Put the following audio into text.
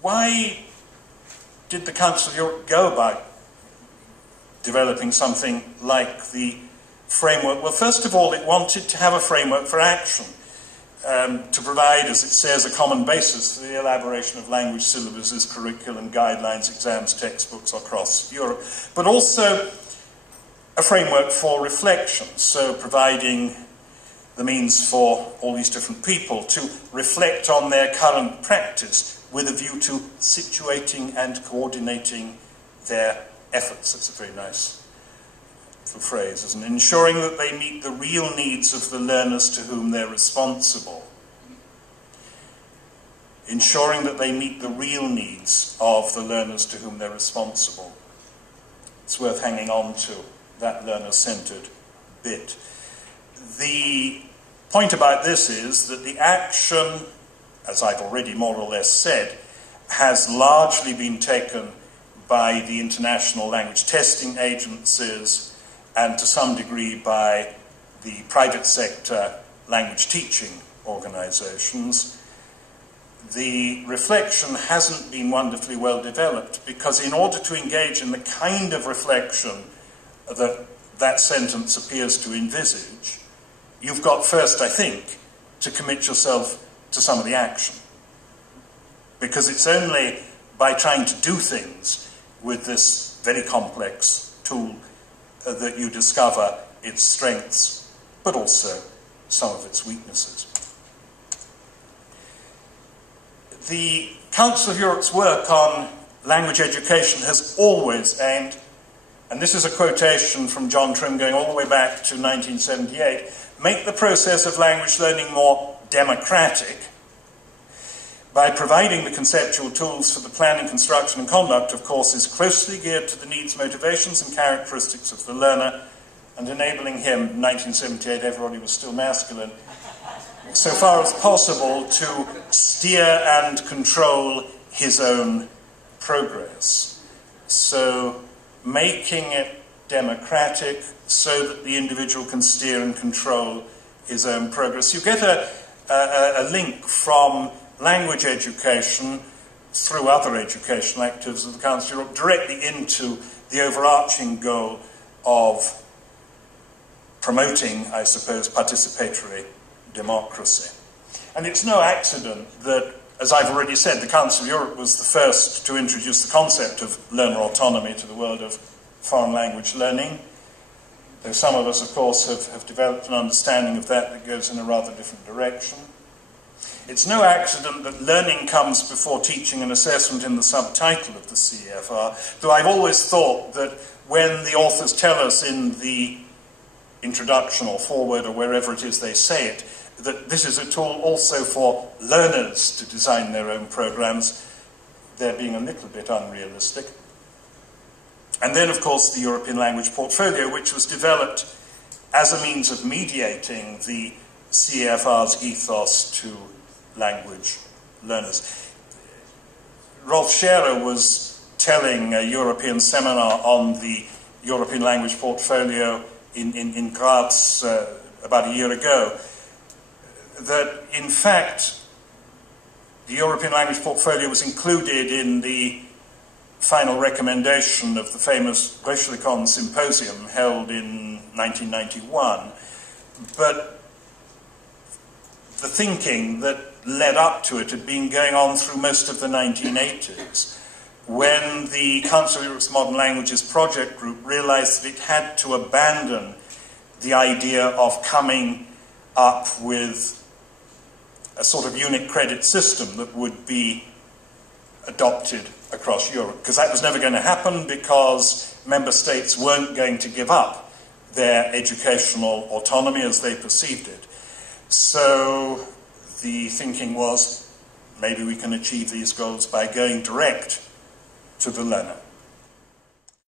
why did the Council of Europe go about developing something like the framework? Well, first of all, it wanted to have a framework for action, to provide, as it says, a common basis for the elaboration of language syllabuses, curriculum, guidelines, exams, textbooks across Europe, but also a framework for reflection, so providing the means for all these different people to reflect on their current practice with a view to situating and coordinating their efforts. That's a very nice little phrase, isn't it? Ensuring that they meet the real needs of the learners to whom they're responsible. Ensuring that they meet the real needs of the learners to whom they're responsible. It's worth hanging on to, that learner-centered bit. The point about this is that the action, as I've already more or less said, has largely been taken by the international language testing agencies and to some degree by the private sector language teaching organizations. The reflection hasn't been wonderfully well developed because in order to engage in the kind of reflection that that sentence appears to envisage, you've got first, I think, to commit yourself to some of the action. Because it's only by trying to do things with this very complex tool that you discover its strengths, but also some of its weaknesses. The Council of Europe's work on language education has always aimed, and this is a quotation from John Trim going all the way back to 1978, make the process of language learning more democratic by providing the conceptual tools for the planning, construction and conduct of courses closely geared to the needs, motivations and characteristics of the learner, and enabling him, in 1978 everybody was still masculine, so far as possible to steer and control his own progress. So making it democratic so that the individual can steer and control his own progress. You get a link from language education through other educational activities of the Council of Europe directly into the overarching goal of promoting, I suppose, participatory democracy. And it's no accident that, as I've already said, the Council of Europe was the first to introduce the concept of learner autonomy to the world of foreign language learning. Though some of us, of course, have developed an understanding of that goes in a rather different direction. It's no accident that learning comes before teaching and assessment in the subtitle of the CEFR, though I've always thought that when the authors tell us in the introduction or foreword or wherever it is they say it, that this is a tool also for learners to design their own programs, they're being a little bit unrealistic. And then, of course, the European Language Portfolio, which was developed as a means of mediating the CEFR's ethos to language learners. Rolf Scherer was telling a European seminar on the European Language Portfolio in Graz about a year ago, that in fact the European Language Portfolio was included in the final recommendation of the famous Röchlikon Symposium held in 1991, but the thinking that led up to it had been going on through most of the 1980s, when the Council of Europe's Modern Languages Project Group realized that it had to abandon the idea of coming up with a sort of unit credit system that would be adopted across Europe, because that was never going to happen because member states weren't going to give up their educational autonomy as they perceived it. So the thinking was, maybe we can achieve these goals by going direct to the learner.